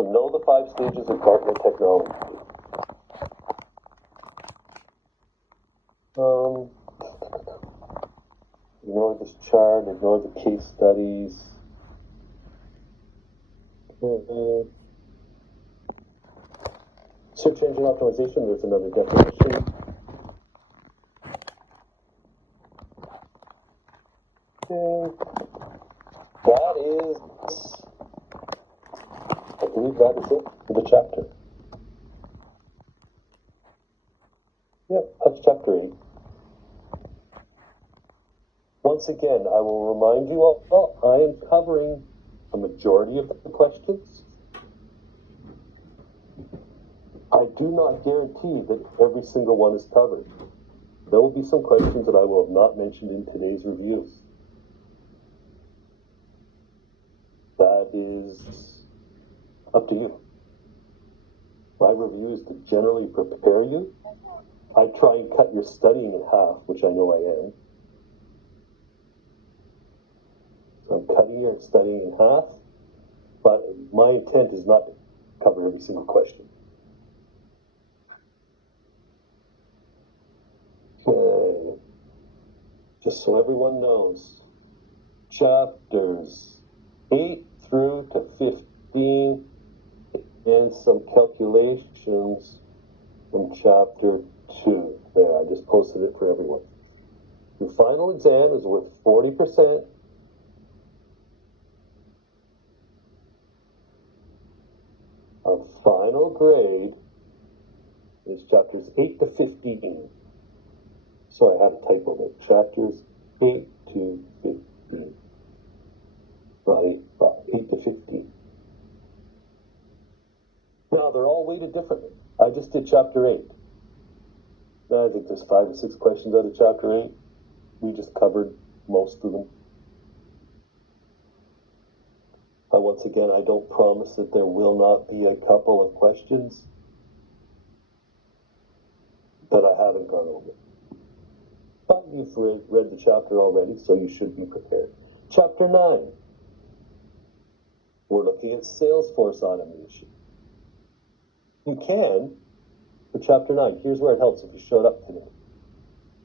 So know the 5 stages of Gartner technology. Ignore this chart, ignore the case studies. Search engine optimization, there's another definition. And that is, I believe that is it for the chapter. Yep, that's chapter 8. Once again, I will remind you all, I am covering a majority of the questions. I do not guarantee that every single one is covered. There will be some questions that I will have not mentioned in today's reviews. That is up to you. My review is to generally prepare you. I try and cut your studying in half, which I know I am. So I'm cutting your studying in half, but my intent is not to cover every single question. Okay. Just so everyone knows, chapters 8 through to 15 and some calculations from chapter 2. There, I just posted it for everyone. Your final exam is worth 40%. Our final grade is chapters 8 to 15. Sorry, I had a typo there. Chapters 8 to 15. Right, 8 to 15. Now, they're all weighted differently. I just did chapter 8. I think there's 5 or 6 questions out of chapter 8. We just covered most of them. Once again, I don't promise that there will not be a couple of questions that I haven't gone over. But you've read the chapter already, so you should be prepared. Chapter 9. We're looking at Salesforce automation. You can, for chapter 9, here's where it helps if you showed up today.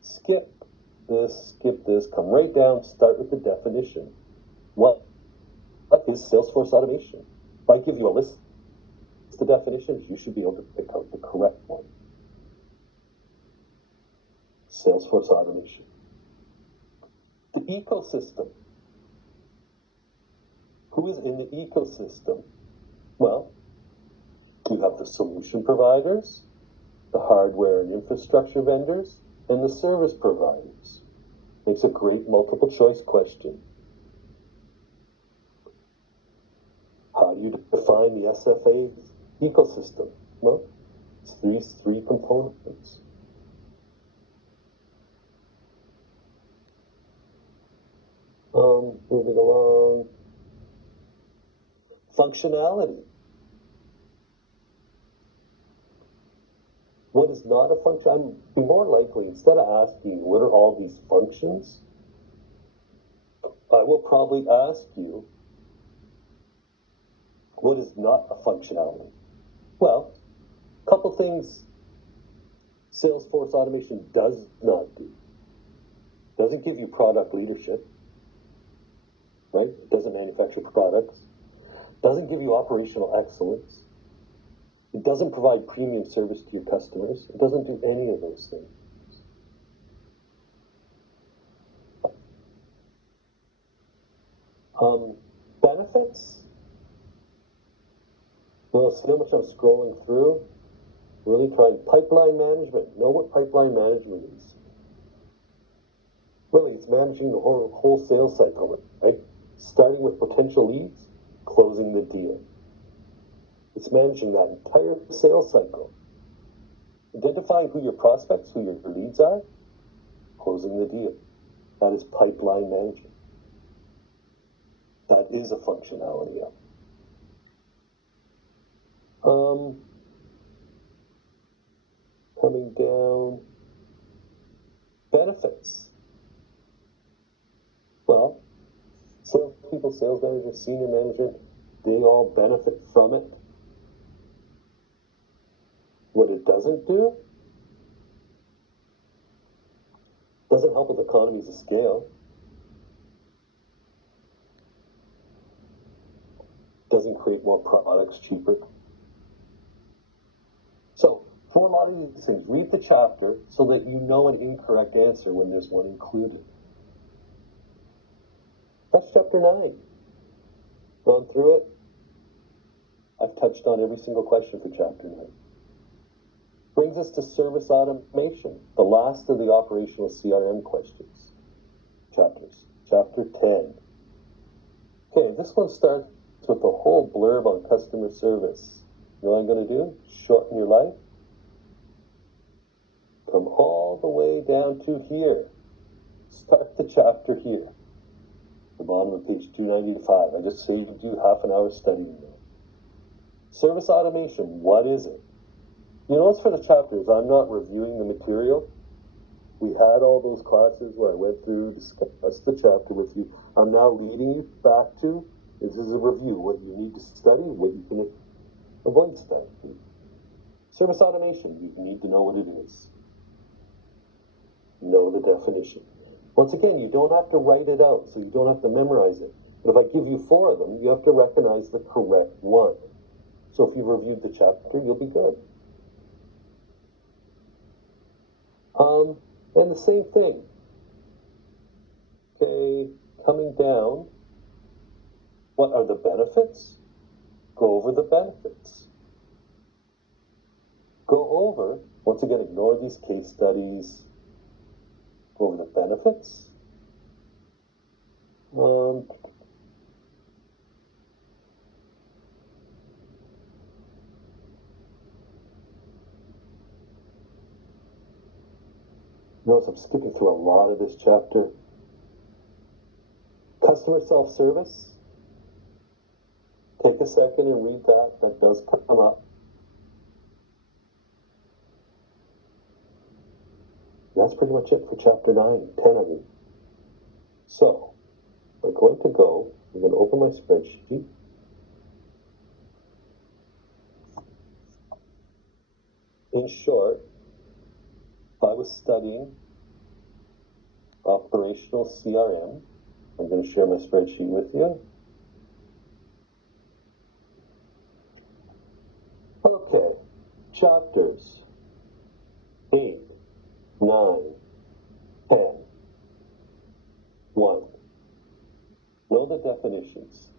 Skip this, come right down, start with the definition. What is Salesforce automation? If I give you a list of definitions, you should be able to pick out the correct one. Salesforce automation. The ecosystem. Who is in the ecosystem? Well, you have the solution providers, the hardware and infrastructure vendors, and the service providers. Makes a great multiple choice question. How do you define the SFA ecosystem? Well, it's three components. Moving along. Functionality. What is not a function? I'd be more likely, instead of asking what are all these functions, I will probably ask you, what is not a functionality? Well, a couple things Salesforce automation does not do. Doesn't give you product leadership, right? It doesn't manufacture products. Doesn't give you operational excellence. It doesn't provide premium service to your customers. It doesn't do any of those things. Benefits? Well, see how much I'm scrolling through? Really trying pipeline management. Know what pipeline management is. Really, it's managing the whole sales cycle, right? Starting with potential leads, closing the deal. It's managing that entire sales cycle. Identifying who your prospects, who your leads are, closing the deal. That is pipeline management. That is a functionality of it. Coming down. Benefits. Well, salespeople, sales managers, senior management, they all benefit from it. What it doesn't do, doesn't help with economies of scale, doesn't create more products cheaper. So, for a lot of these things, read the chapter so that you know an incorrect answer when there's one included. That's chapter 9. Gone through it. I've touched on every single question for chapter 9. Brings us to service automation, the last of the operational CRM questions. Chapters. Chapter 10. Okay, this one starts with the whole blurb on customer service. You know what I'm going to do? Shorten your life. Come all the way down to here. Start the chapter here. The bottom of page 295. I just saved you half an hour studying that. Service automation, what is it? You notice for the chapters, I'm not reviewing the material. We had all those classes where I went through, discussed the chapter with you. I'm now leading you back to, this is a review, what you need to study, what you can avoid studying. Service automation, you need to know what it is. Know the definition. Once again, you don't have to write it out, so you don't have to memorize it. But if I give you 4 of them, you have to recognize the correct one. So if you've reviewed the chapter, you'll be good. And the same thing. Okay, coming down, what are the benefits? Go over the benefits. Go over, once again, ignore these case studies. Go over the benefits. Notice I'm skipping through a lot of this chapter. Customer self-service. Take a second and read that. That does come up. That's pretty much it for chapter 9, 10 of you. So, we're going to go, I'm going to open my spreadsheet. In short, if I was studying operational CRM, I'm going to share my spreadsheet with you. Okay, chapters 8, 9, 10. 1. Know the definitions.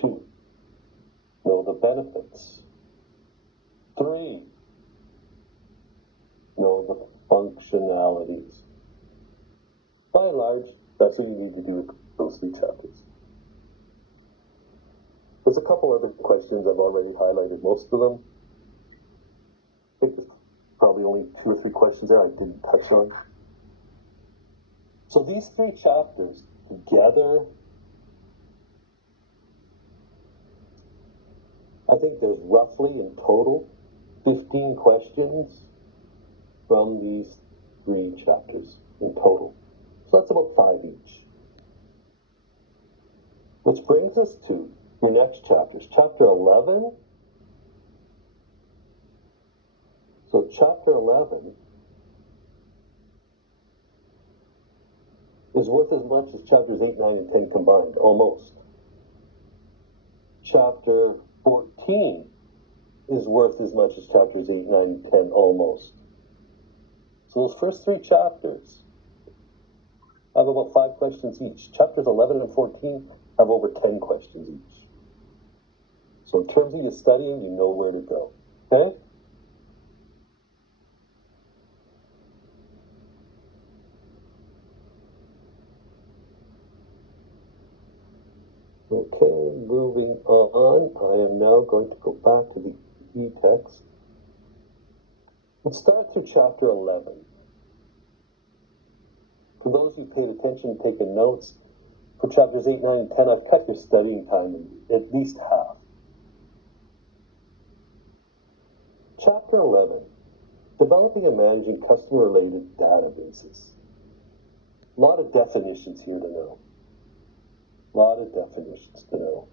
2. Know the benefits. 3. Know the functionalities. By and large, that's what you need to do with those 3 chapters. There's a couple other questions I've already highlighted, most of them. I think there's probably only 2 or 3 questions there I didn't touch on. So these 3 chapters together, I think there's roughly in total 15 questions from these 3 chapters in total. So that's about 5 each. Which brings us to your next chapters. Chapter 11. So chapter 11 is worth as much as chapters 8, 9, and 10 combined, almost. Chapter 14 is worth as much as chapters 8, 9, and 10, almost. So those first 3 chapters have about 5 questions each. Chapters 11 and 14 have over 10 questions each. So in terms of your studying, you know where to go. Okay? Okay, moving on. I am now going to go back to the e-text. Let's start through chapter 11. For those who paid attention, taken notes, for chapters 8, 9, and 10, I've cut your studying time in at least half. Chapter 11, developing and managing customer-related databases. A lot of definitions here to know. A lot of definitions to know.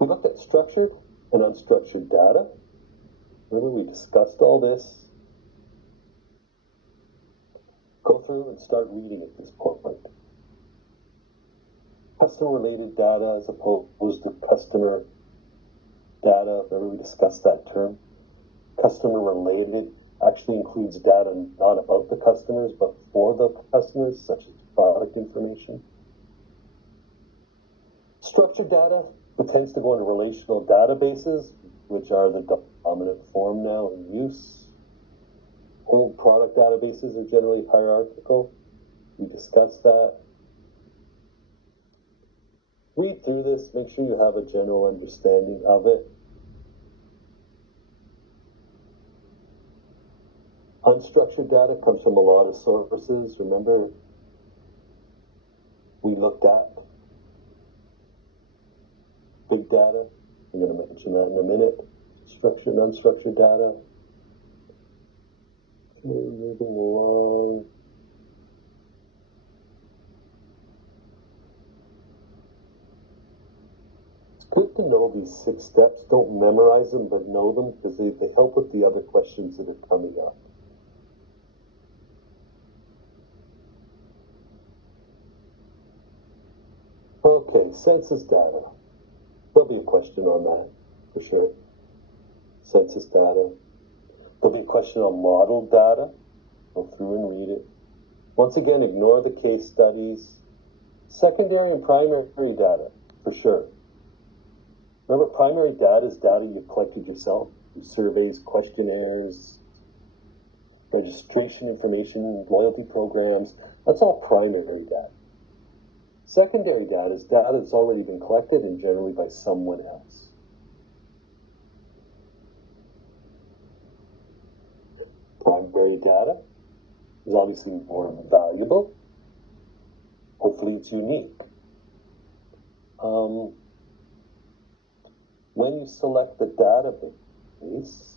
We looked at at structured and unstructured data. Remember, we discussed all this. Go through and start reading at this point. Customer-related data as opposed to customer data. Remember, we discussed that term. Customer-related actually includes data not about the customers, but for the customers, such as product information. Structured data tends to go into relational databases, which are the dominant form now in use. Old product databases are generally hierarchical. We discussed that. Read through this, make sure you have a general understanding of it. Unstructured data comes from a lot of sources. Remember, we looked at big data. I'm going to mention that in a minute. Structured and unstructured data. Okay, moving along. It's good to know these 6 steps. Don't memorize them, but know them because they help with the other questions that are coming up. Okay, census data. There'll be a question on that, for sure. Census data. There'll be a question on model data. Go through and read it. Once again, ignore the case studies. Secondary and primary data, for sure. Remember, primary data is data you've collected yourself. Surveys, questionnaires, registration information, loyalty programs. That's all primary data. Secondary data is data that's already been collected and generally by someone else. Primary data is obviously more valuable. Hopefully it's unique. When you select the database,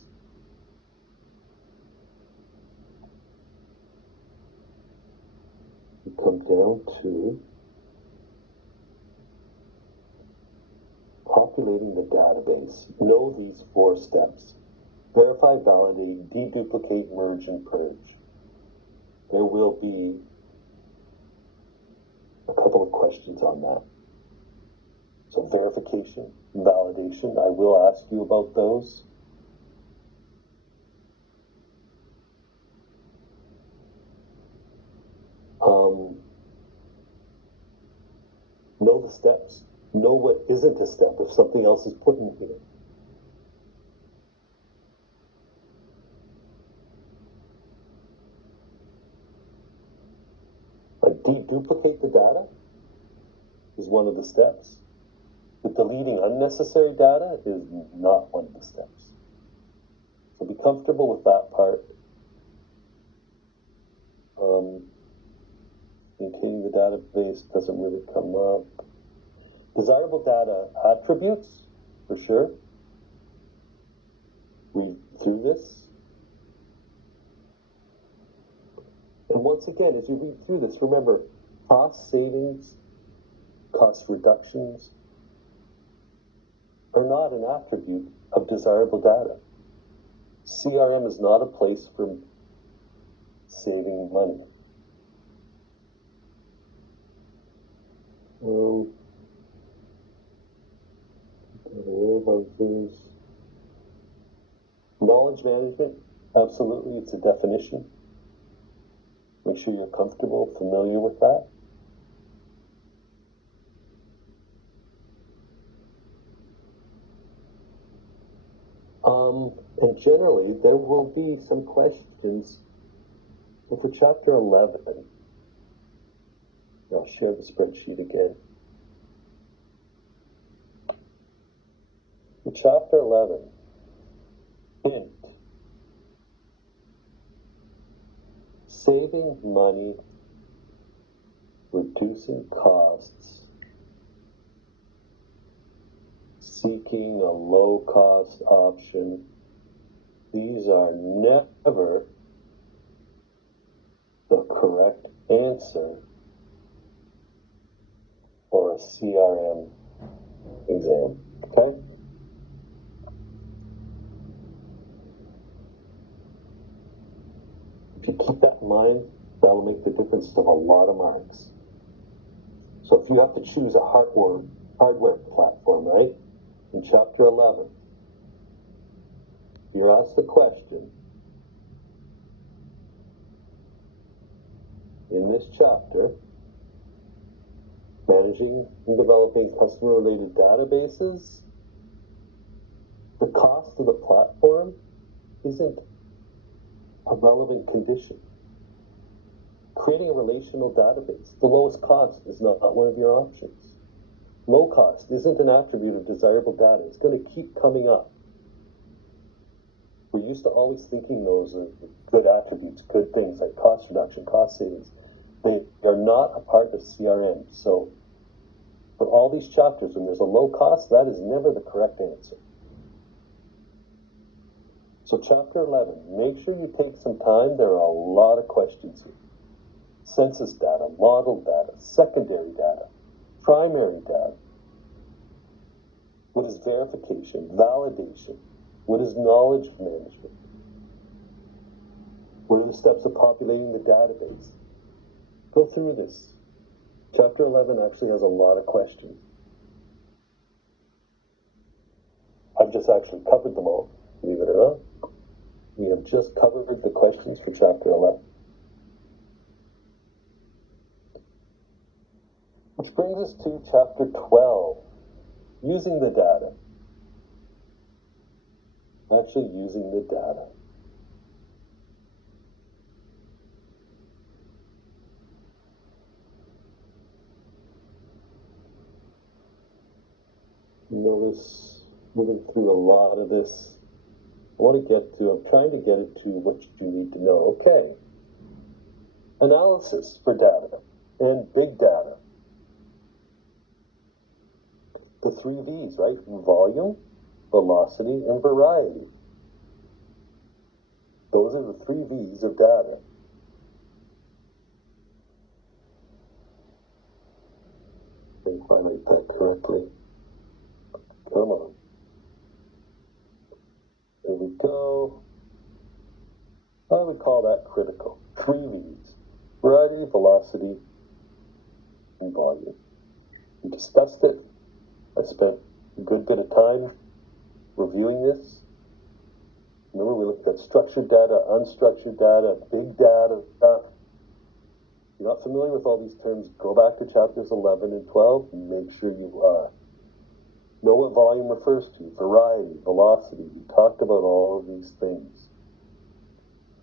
you come down to populating the database. Know these 4 steps. Verify, validate, deduplicate, merge, and purge. There will be a couple of questions on that. So verification and validation, I will ask you about those. Know the steps. Know what isn't a step if something else is put in here. Deduplicate the data is one of the steps. But deleting unnecessary data is not one of the steps. So be comfortable with that part. Maintaining the database doesn't really come up. Desirable data attributes, for sure. Read through this. And once again, as you read through this, remember, cost savings, cost reductions are not an attribute of desirable data. CRM is not a place for saving money. Knowledge management, absolutely, it's a definition. Make sure you're comfortable, familiar with that. And generally, there will be some questions. And for chapter 11, I'll share the spreadsheet again. For chapter 11, hint, saving money, reducing costs, seeking a low-cost option. These are never the correct answer for a CRM exam, okay? difference of a lot of marks. So if you have to choose a hardware platform, right? In chapter 11, you're asked the question, in this chapter, managing and developing customer-related databases, the cost of the platform isn't a relevant condition. Creating a relational database, the lowest cost is not one of your options. Low cost isn't an attribute of desirable data. It's going to keep coming up. We're used to always thinking those are good attributes, good things like cost reduction, cost savings. They are not a part of CRM. So for all these chapters, when there's a low cost, that is never the correct answer. So chapter 11, make sure you take some time. There are a lot of questions here. Census data, model data, secondary data, primary data. What is verification, validation? What is knowledge management? What are the steps of populating the database? Go through this. Chapter 11 actually has a lot of questions. I've just actually covered them all, believe it or not. We have just covered the questions for chapter 11. Which brings us to chapter 12, using the data. Actually using the data. Notice, moving through a lot of this, I'm trying to get it to what you need to know. Okay. Analysis for data and big data. The 3 V's, right? Volume, velocity, and variety. Those are the 3 V's of data. Let me highlight that correctly. Come on. There we go. I would call that critical. 3 V's. Variety, velocity, and volume. We discussed it. I spent a good bit of time reviewing this. Remember, we looked at structured data, unstructured data, big data. If you're not familiar with all these terms, go back to chapters 11 and 12 and make sure you are. Know what volume refers to, variety, velocity. We talked about all of these things.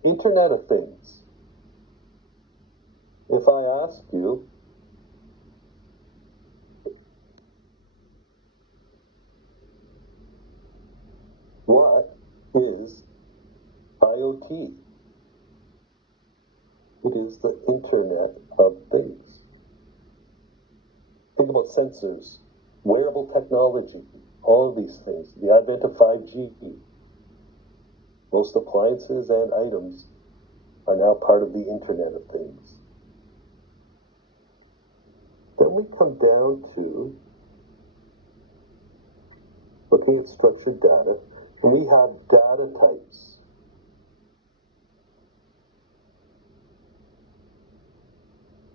Internet of Things. If I ask you, what is IoT? It is the Internet of Things. Think about sensors, wearable technology, all of these things. The advent of 5G. Most appliances and items are now part of the Internet of Things. Then we come down to looking at structured data, and we have data types.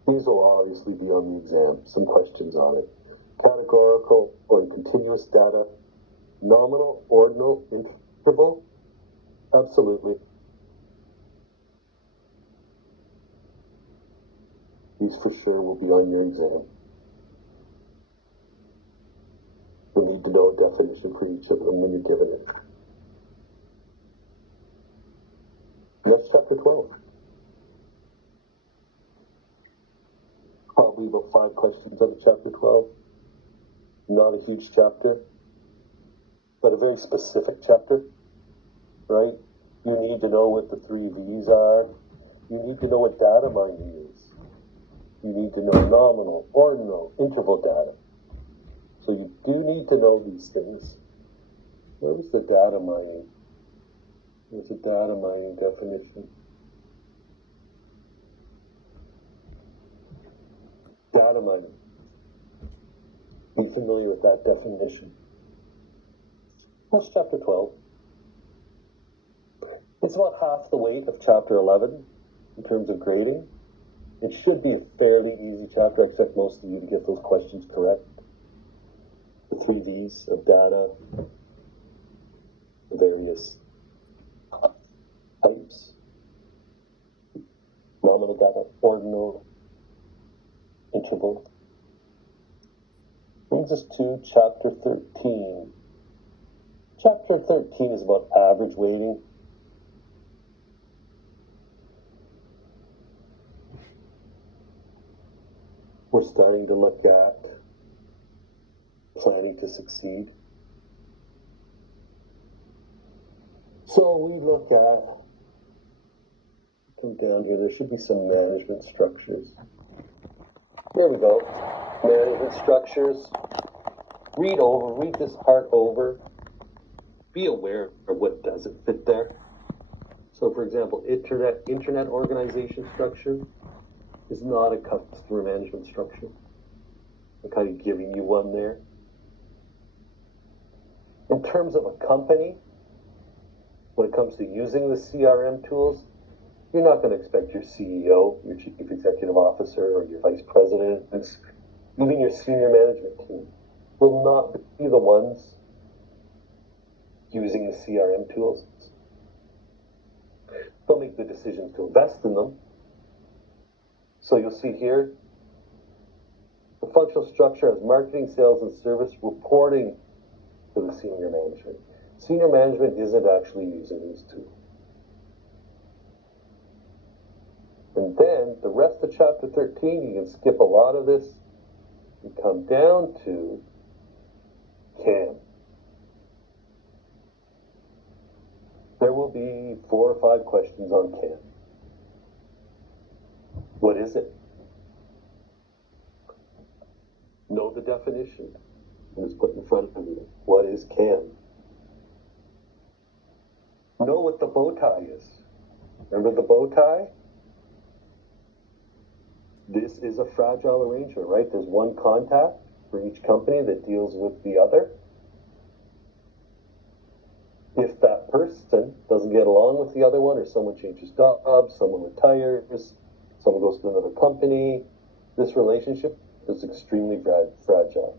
These will obviously be on the exam, some questions on it. Categorical or continuous data, nominal, ordinal, interval, absolutely. These for sure will be on your exam. You'll need to know a definition for each of them when you're given it. Next, chapter 12. Probably about 5 questions out of chapter 12. Not a huge chapter, but a very specific chapter, right? You need to know what the 3 V's are. You need to know what data mining is. You need to know nominal, ordinal, interval data. So you do need to know these things. Where's the data mining? There's a data mining definition. Data mining. Be familiar with that definition. What's chapter 12? It's about half the weight of chapter 11 in terms of grading. It should be a fairly easy chapter. I expect most of you to get those questions correct. The 3Ds of data, the various types, nominal data, ordinal, integral. Brings us to chapter 13. Chapter 13 is about average weighting. We're starting to look at planning to succeed. So we look at, come down here, there should be some management structures. There we go. Management structures. Read this part over. Be aware of what doesn't fit there. So for example, internet organization structure is not a customer management structure. I'm kind of giving you one there. In terms of a company, when it comes to using the CRM tools, you're not going to expect your CEO, your chief executive officer, or your vice president, even your senior management team, will not be the ones using the CRM tools. They'll make the decisions to invest in them. So you'll see here, the functional structure has marketing, sales, and service reporting to the senior management. Senior management isn't actually using these tools. And then the rest of chapter 13, you can skip a lot of this and come down to CAM. There will be 4 or 5 questions on CAM. What is it? Know the definition. It's put in front of you. What is CAM? Know what the bow tie is. Remember the bow tie? This is a fragile arrangement, right? There's one contact for each company that deals with the other. If that person doesn't get along with the other one, or someone changes jobs, someone retires, someone goes to another company, this relationship is extremely fragile.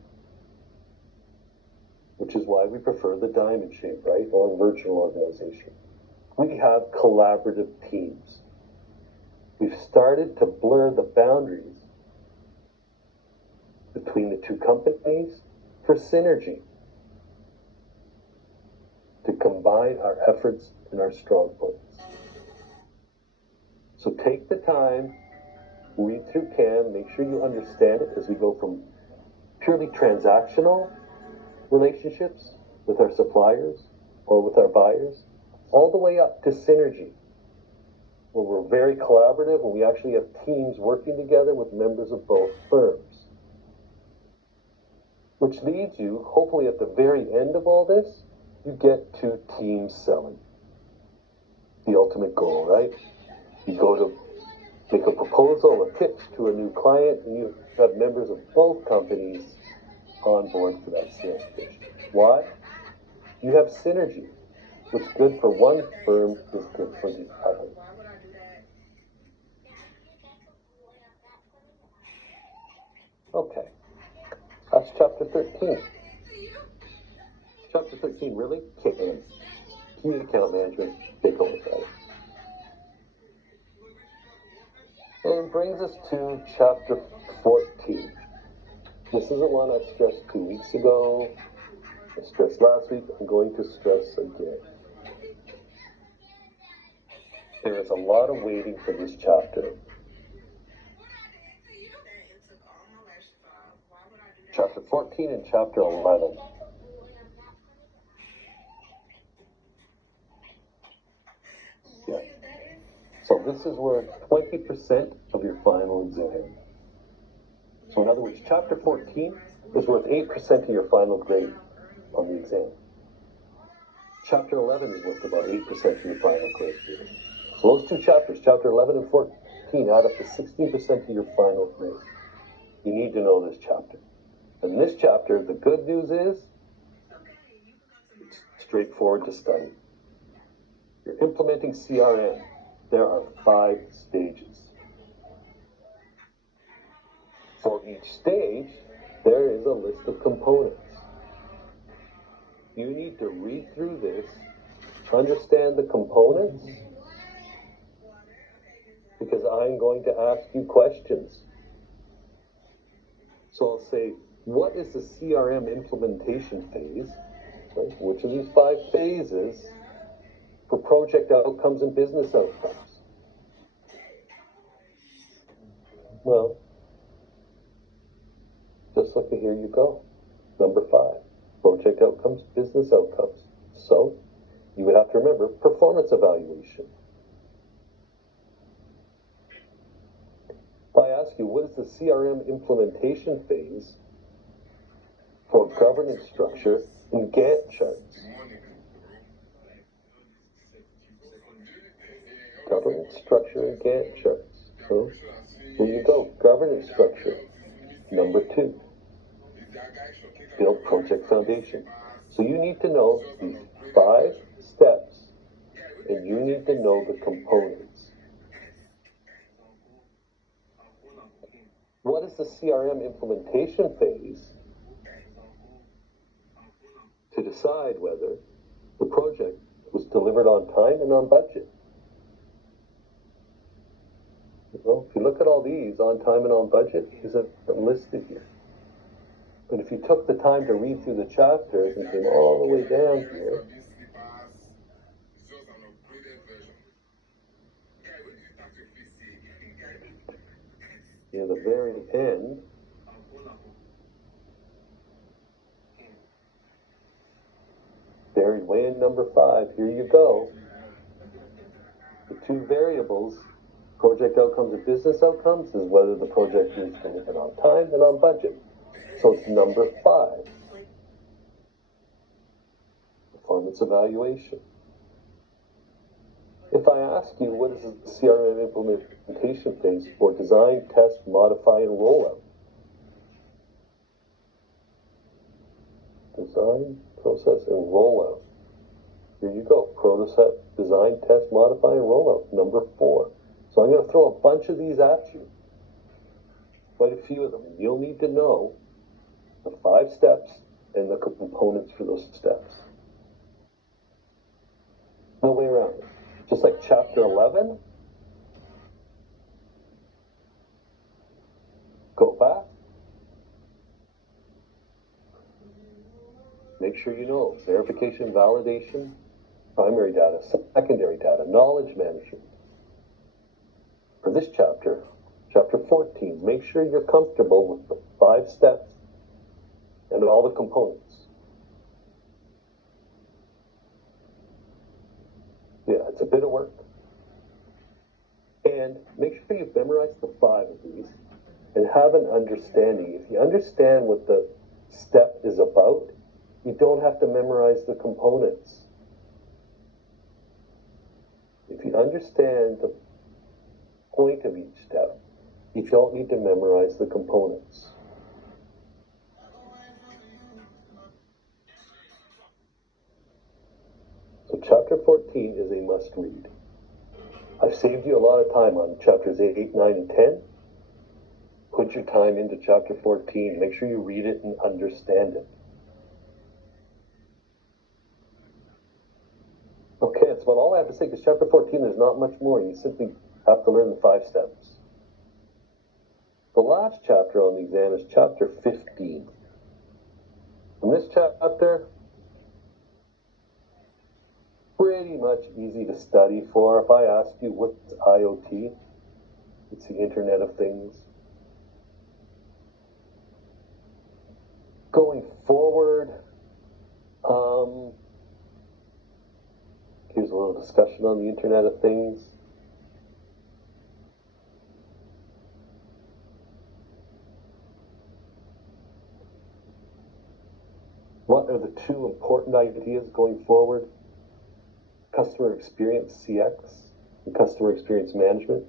Which is why we prefer the diamond shape, right? Or virtual organization. We have collaborative teams. We've started to blur the boundaries between the two companies for synergy, to combine our efforts and our strong points. So take the time, read through CAM, make sure you understand it as we go from purely transactional relationships with our suppliers or with our buyers, all the way up to synergy, where we're very collaborative and we actually have teams working together with members of both firms. Which leads you, hopefully at the very end of all this, you get to team selling. The ultimate goal, right? You go to make a proposal, a pitch to a new client, and you have members of both companies on board for that sales pitch. Why? You have synergy. What's good for one firm is good for the other. Okay, that's chapter 13. Chapter 13, really? CAM. Key account management, take a look at it. And it brings us to chapter 14. This isn't one I stressed 2 weeks ago. I stressed last week. I'm going to stress again. There is a lot of waiting for this chapter. Chapter 14 and chapter 11. Yeah. So this is worth 20% of your final exam. So in other words, chapter 14 is worth 8% of your final grade on the exam. Chapter 11 is worth about 8% of your final grade. So those two chapters, chapter 11 and 14, add up to 16% of your final grade. You need to know this chapter. And this chapter, the good news is, it's straightforward to study. You're implementing CRM. There are 5 stages. For each stage, there is a list of components. You need to read through this, understand the components, because I'm going to ask you questions. So I'll say, what is the CRM implementation phase? Right? Which of these 5 phases for project outcomes and business outcomes? Well, just look at here you go. Number 5, project outcomes, business outcomes. So you would have to remember performance evaluation. If I ask you, what is the CRM implementation phase for governance structure in Gantt charts? Governance structure in Gantt charts. So here you go, governance structure. Number 2, build project foundation. So you need to know these 5 steps, and you need to know the components. What is the CRM implementation phase to decide whether the project was delivered on time and on budget? Well, if you look at all these, on time and on budget isn't listed here. But if you took the time to read through the chapters and came all the way down here, near the very end, buried way in number 5, here you go. The 2 variables, project outcomes and business outcomes, is whether the project is delivered on time and on budget. So it's number 5. Performance evaluation. If I ask you, what is the CRM implementation phase for design, test, modify, and rollout? Design, process, and rollout. Here you go. Prototype, design, test, modify, and rollout. Number 4. So I'm going to throw a bunch of these at you. Quite a few of them. You'll need to know the 5 steps and the components for those steps. No way around it. Just like chapter 11, go back. Make sure you know verification, validation, primary data, secondary data, knowledge management. For this chapter, chapter 14, make sure you're comfortable with the 5 steps and all the components. Yeah, it's a bit of work. And make sure you've memorized the 5 of these and have an understanding. If you understand what the step is about, you don't have to memorize the components. If you understand the point of each step, you don't need to memorize the components. So chapter 14 is a must read. I've saved you a lot of time on chapters 8, 9, and 10. Put your time into chapter 14. Make sure you read it and understand it. Okay, that's about all I have to say, because chapter 14, there's not much more. You simply have to learn the 5 steps. The last chapter on the exam is chapter 15. In this chapter, pretty much easy to study for. If I ask you what's IoT, it's the Internet of Things. Going forward, here's a little discussion on the Internet of Things. What are the 2 important ideas going forward? Customer experience, CX, and customer experience management,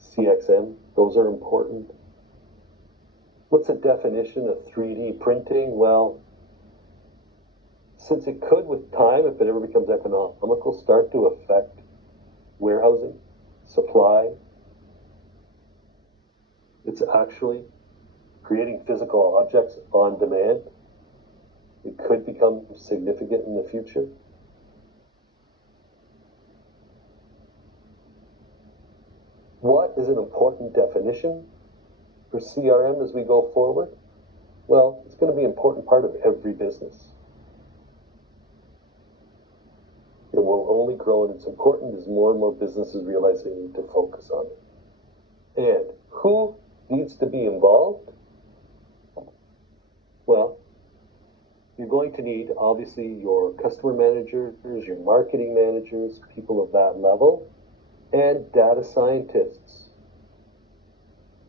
CXM. Those are important. What's the definition of 3D printing? Well, since it could, with time, if it ever becomes economical, start to affect warehousing, supply, it's actually creating physical objects on demand, it could become significant in the future. What is an important definition for CRM as we go forward? Well, it's going to be an important part of every business. It will only grow in its importance as more and more businesses realize they need to focus on it. And who needs to be involved? Well, you're going to need, obviously, your customer managers, your marketing managers, people of that level, and data scientists,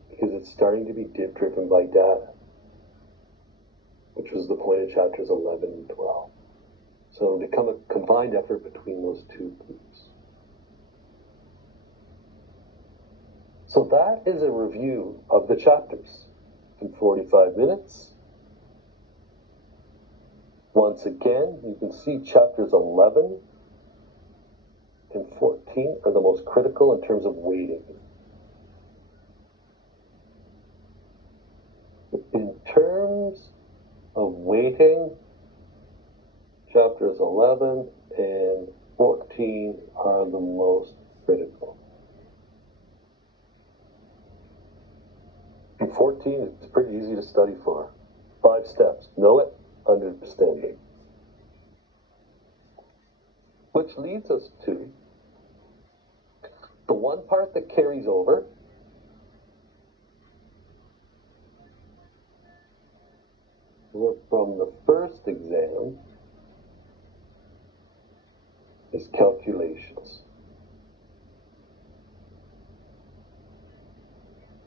because it's starting to be driven by data, which was the point of chapters 11 and 12. So it'll become a combined effort between those two groups. So that is a review of the chapters in 45 minutes. Once again, you can see chapters 11 and 14 are the most critical in terms of weighting. In terms of weighting, chapters 11 and 14 are the most critical. In 14, it's pretty easy to study for. 5 steps. Know it, understand it. Which leads us to the one part that carries over from the first exam is calculations.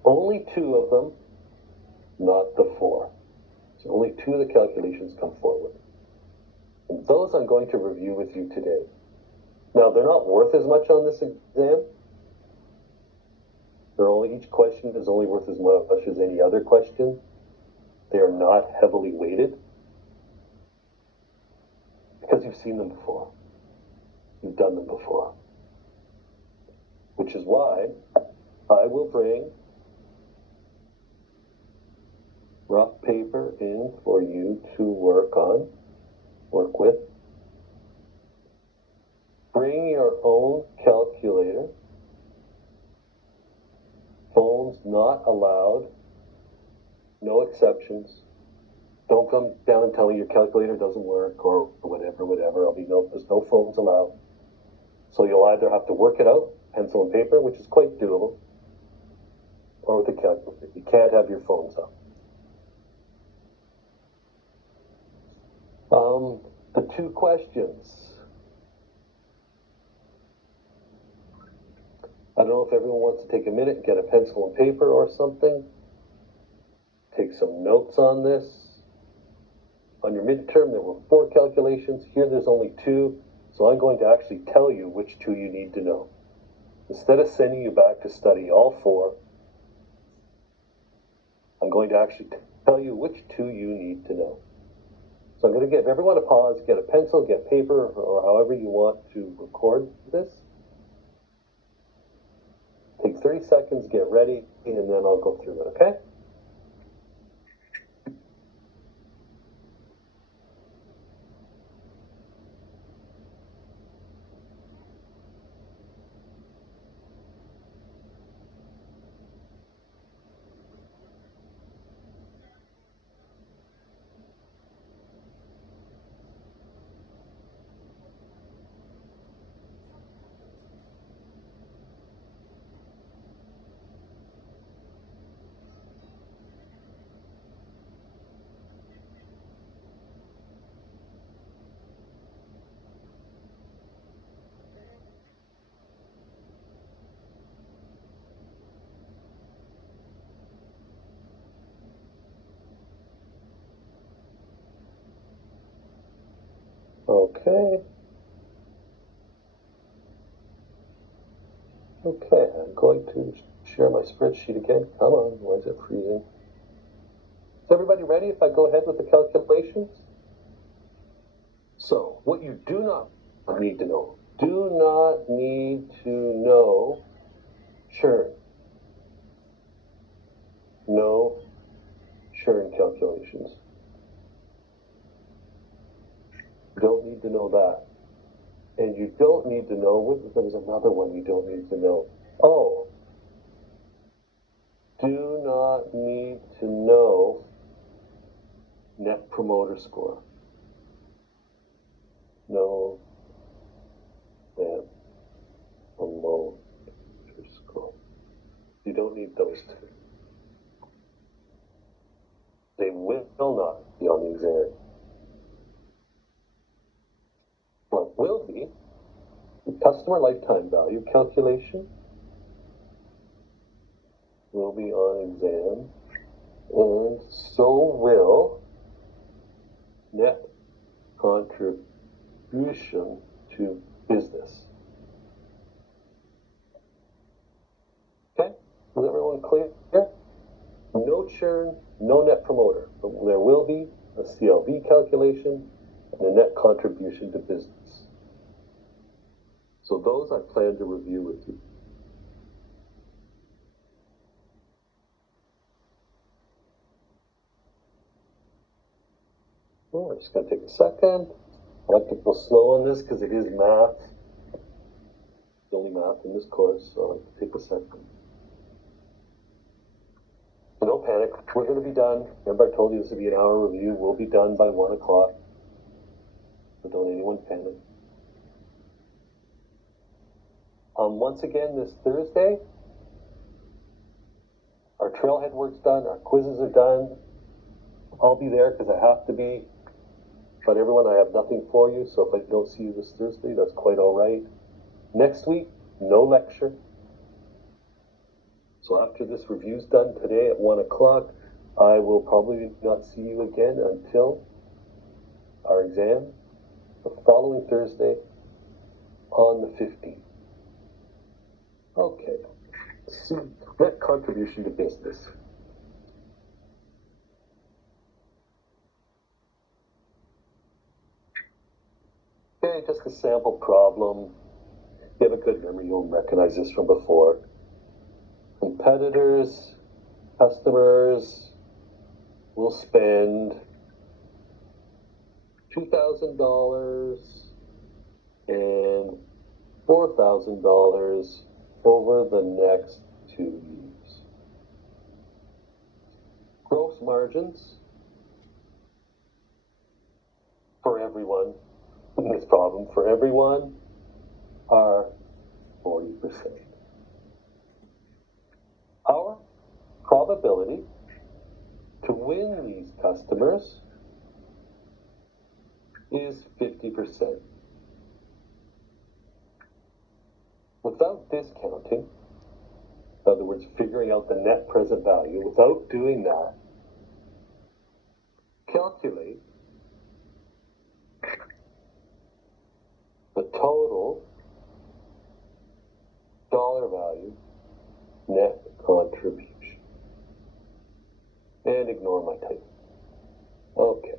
Only 2 of them, not the 4. So only 2 of the calculations come forward. And those I'm going to review with you today. Now, they're not worth as much on this exam. Each question is only worth as much as any other question. They are not heavily weighted because you've seen them before. You've done them before. Which is why I will bring rough paper in for you to work with. Bring your own calculator. Phones not allowed. No exceptions. Don't come down and tell me your calculator doesn't work or whatever. There's no phones allowed. So you'll either have to work it out, pencil and paper, which is quite doable, or with a calculator. You can't have your phones up. The 2 questions. I don't know if everyone wants to take a minute and get a pencil and paper or something. Take some notes on this. On your midterm, there were 4 calculations. Here, there's only 2. So I'm going to actually tell you which 2 you need to know. Instead of sending you back to study all 4, I'm going to actually tell you which 2 you need to know. So I'm going to give everyone a pause, get a pencil, get paper, or however you want to record this. Take 30 seconds, get ready, and then I'll go through it, okay? Okay, I'm going to share my spreadsheet again. Come on, why is it freezing? Is everybody ready if I go ahead with the calculations? So, what you do not need to know churn. No churn calculations. You don't need to know that. And you don't need to know, there was another one you don't need to know. Oh, do not need to know Net Promoter Score. No Net Promoter Score. You don't need those two. They will not be on the exam. What will be the customer lifetime value calculation will be on exam, and so will net contribution to business. Okay? Is everyone clear? No churn, no net promoter. But there will be a CLV calculation and a net contribution to business. So those I plan to review with you. I'm just going to take a second. I like to go slow on this because it is math. It's only math in this course, so I like to take a second. No panic. We're going to be done. Remember I told you this would be an hour review. We'll be done by 1 o'clock. So don't anyone panic. Once again, this Thursday, our trailhead work's done. Our quizzes are done. I'll be there because I have to be. But everyone, I have nothing for you, so if I don't see you this Thursday, that's quite all right. Next week, no lecture. So after this review's done today at 1 o'clock, I will probably not see you again until our exam the following Thursday on the 15th. Okay. So, net contribution to business. Okay, just a sample problem. If you have a good memory, you'll recognize this from before. Competitors, customers will spend $2,000 and $4,000 over the next 2 years. Gross margins for everyone in this problem, for everyone, are 40%. Our probability to win these customers is 50%. Without discounting, in other words, figuring out the net present value, without doing that, calculate the total dollar value net contribution. And ignore my type. Okay.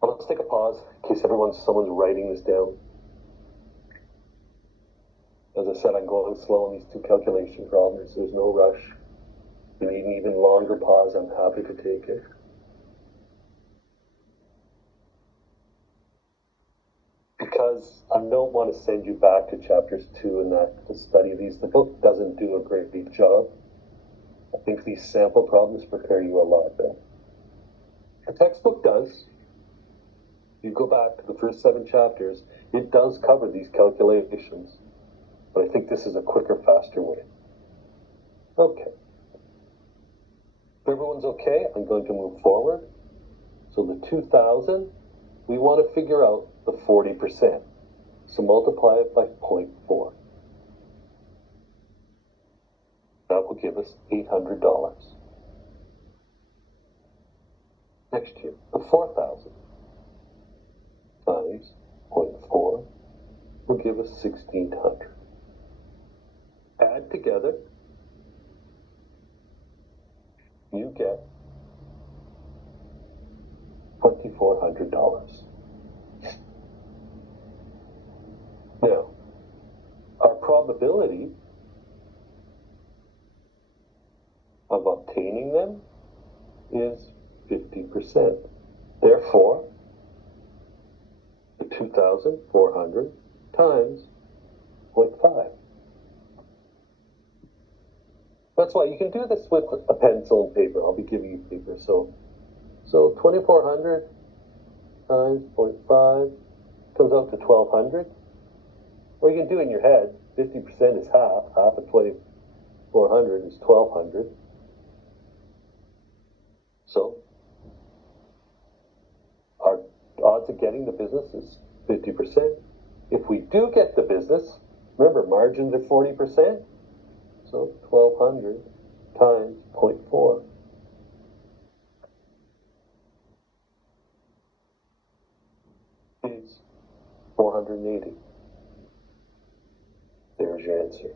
Well, let's take a pause in case someone's writing this down. As I said, I'm going slow on these two calculation problems. There's no rush. If you need an even longer pause, I'm happy to take it. Because I don't want to send you back to chapters 2 and that to study these. The book doesn't do a great job. I think these sample problems prepare you a lot better. The textbook does. You go back to the first 7 chapters, it does cover these calculations. But I think this is a quicker, faster way. Okay. If everyone's okay, I'm going to move forward. So the 2,000, we want to figure out the 40%. So multiply it by 0.4. That will give us $800. Next year, the 4,000 times 0.4 will give us 1,600. Add together, you get $2,400. Now, our probability of obtaining them is 50%. Therefore, the 2,400 times 0.5. That's why you can do this with a pencil and paper. I'll be giving you paper. So 2,400 times 0.5 comes out to 1,200. Or you can do it in your head. 50% is half. Half of 2,400 is 1,200. So our odds of getting the business is 50%. If we do get the business, remember margins are 40%. So 1,200 times 0.4 is 480. There's your answer.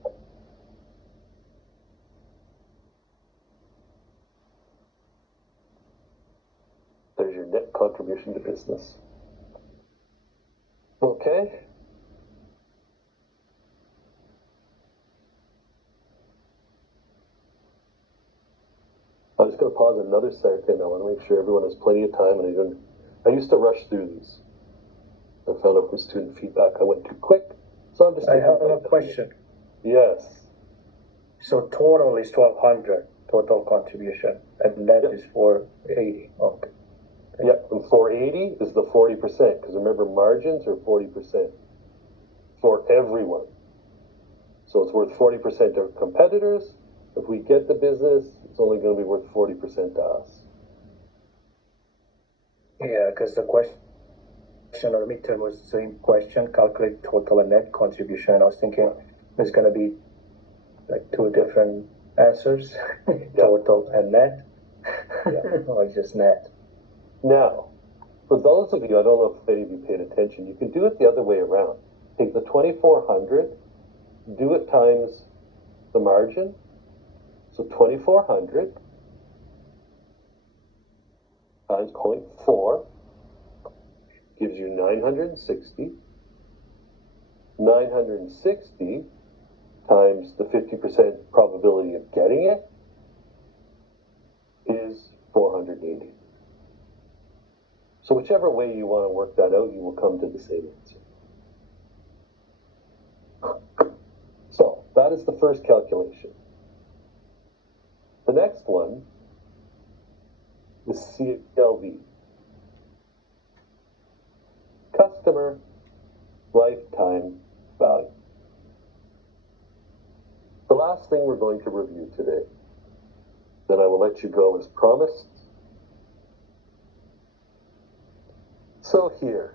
There's your net contribution to business. Okay. I'm just going to pause another second. I want to make sure everyone has plenty of time, and I used to rush through these. I found out from student feedback I went too quick, so I'm just. I have a question. Yes. So total is 1,200 total contribution, and net is 480. Okay. Yep, and 480 is the 40%, because remember margins are 40% for everyone. So it's worth 40% to competitors. If we get the business, it's only going to be worth 40% to us. Yeah, because the question or midterm was the same question, calculate total and net contribution. And I was thinking there's going to be like two different answers, total and net, or just net. Now, for those of you, I don't know if any of you paid attention, you can do it the other way around. Take the 2,400, do it times the margin. So 2,400 times 0.4 gives you 960. 960 times the 50% probability of getting it is 480. So whichever way you want to work that out, you will come to the same answer. So that is the first calculation. The next one is CLV. Customer lifetime value. The last thing we're going to review today. Then I will let you go as promised. So here,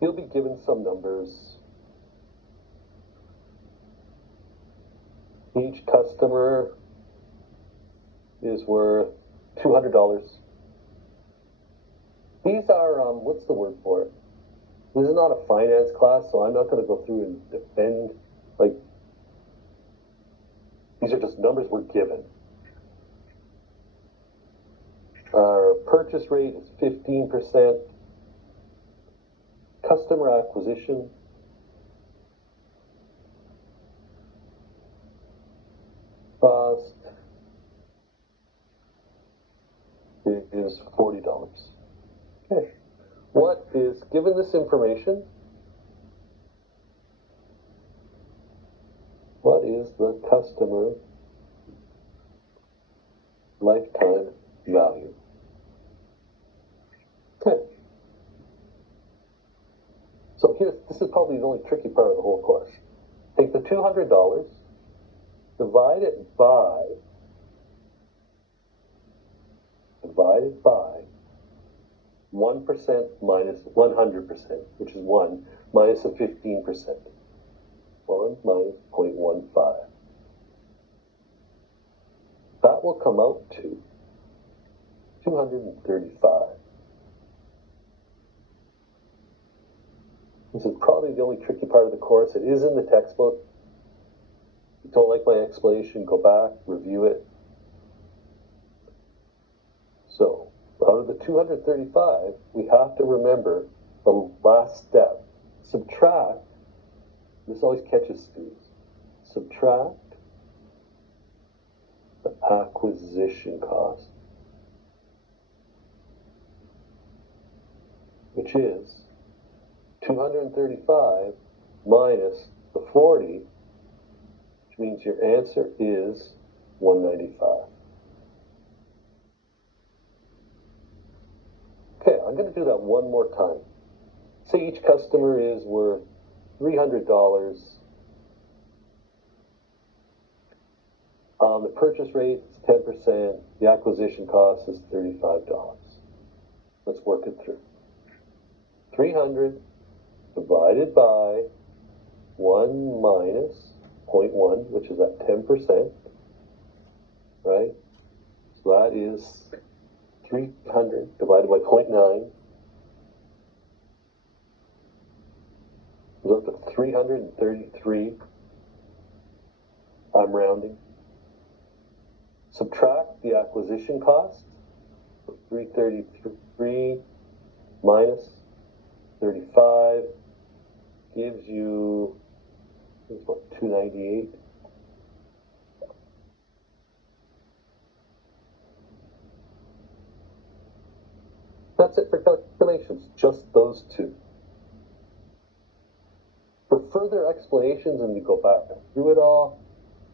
you'll be given some numbers. Each customer is worth $200. These are, what's the word for it? This is not a finance class, so I'm not going to go through and defend, like, these are just numbers we're given. Our purchase rate is 15%. Customer acquisition cost is $40. Okay. What is, given this information, what is the customer lifetime value? Okay. So this is probably the only tricky part of the whole course. Take the $200, divide it by 1% minus 100%, which is 1, minus a 15%. 1 minus 0.15. That will come out to 235. This is probably the only tricky part of the course. It is in the textbook. If you don't like my explanation, go back, review it. So, out of the 235, we have to remember the last step. Subtract, this always catches students, subtract the acquisition cost, which is 235 minus the 40, which means your answer is 195. Okay, I'm going to do that one more time. Say each customer is worth $300. The purchase rate is 10%. The acquisition cost is $35. Let's work it through. 300 divided by 1 minus 0.1, which is at 10%, right? So that is 300 divided by 0.9. Goes up to 333. I'm rounding. Subtract the acquisition cost. 333 minus 35 gives you, what, 298? That's it for calculations, just those two. For further explanations, and you go back through it all,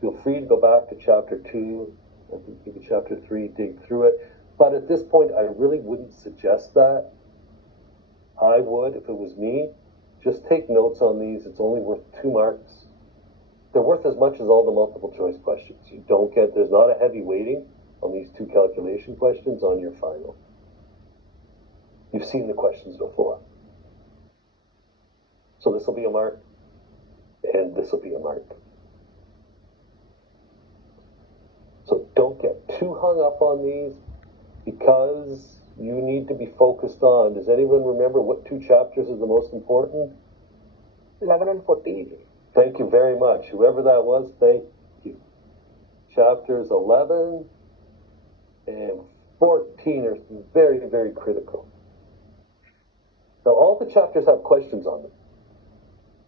feel free to go back to chapter 2, I think maybe chapter 3, dig through it. But at this point, I really wouldn't suggest that. I would, if it was me, just take notes on these. It's only worth 2 marks. They're worth as much as all the multiple choice questions. You don't get, there's not a heavy weighting on these 2 calculation questions on your final. You've seen the questions before. So this will be a mark, and this will be a mark. So don't get too hung up on these, because you need to be focused on, does anyone remember what 2 chapters is the most important? 11 and 14. Thank you very much. Whoever that was, thank you. Chapters 11 and 14 are very, very critical. Now, all the chapters have questions on them.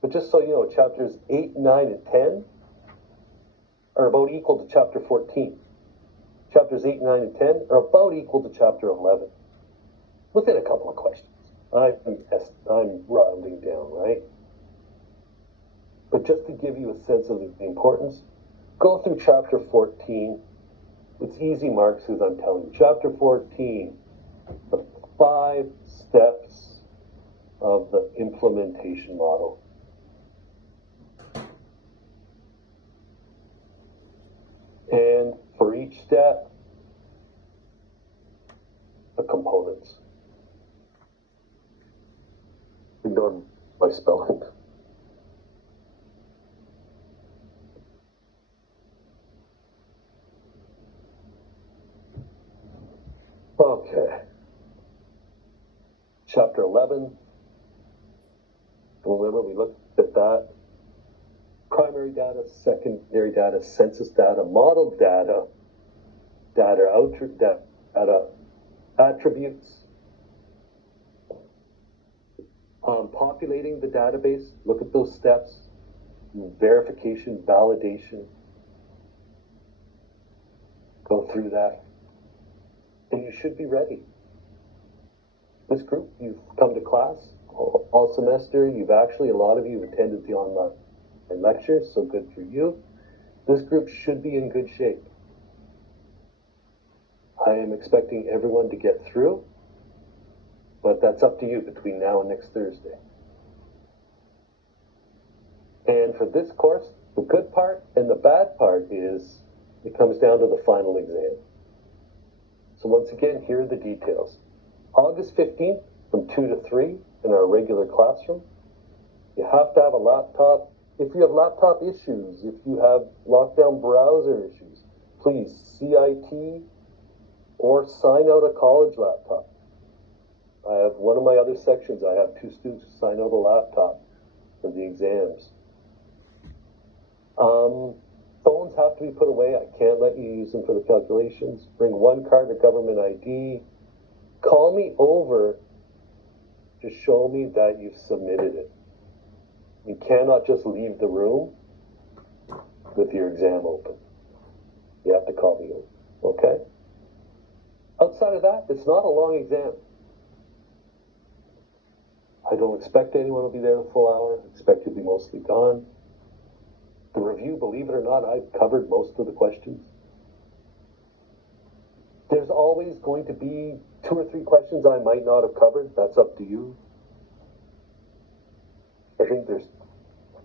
But just so you know, chapters 8, 9, and 10 are about equal to chapter 14. Chapters 8, 9, and 10 are about equal to chapter 11. Within a couple of questions. I'm rounding down, right? But just to give you a sense of the importance, go through chapter 14. It's easy marks, as I'm telling you. Chapter 14, the 5 steps of the implementation model. And for each step, the components. Ignore my spelling. Okay. Chapter 11. Remember, we looked at that. Primary data, secondary data, census data, model data, data attributes. Populating the database, look at those steps. Verification, validation. Go through that. And you should be ready. This group, you've come to class all semester. A lot of you have attended the online lectures, so good for you. This group should be in good shape. I am expecting everyone to get through, but that's up to you between now and next Thursday. And for this course, the good part and the bad part is it comes down to the final exam. So once again, here are the details. August 15th from 2 to 3 in our regular classroom. You have to have a laptop. If you have laptop issues, if you have lockdown browser issues, please CIT or sign out a college laptop. I have one of my other sections, I have 2 students who sign out a laptop for the exams. Phones have to be put away. I can't let you use them for the calculations. Bring 1 card of government ID. Call me over to show me that you've submitted it. You cannot just leave the room with your exam open. You have to call me over. outside of that, it's not a long exam. I don't expect anyone will be there the full hour. I expect you'll be mostly gone. The review, believe it or not, I've covered most of the questions. There's always going to be 2 or 3 questions I might not have covered. That's up to you. I think there's,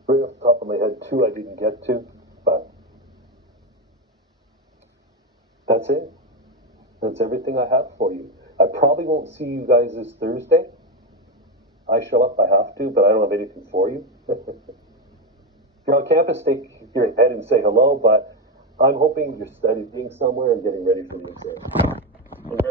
right off the top of my head, 2 I didn't get to, but that's it. That's everything I have for you. I probably won't see you guys this Thursday. I show up, I have to, but I don't have anything for you. If you're on campus, stick your head and say hello, but I'm hoping you're studying somewhere and getting ready for the exam.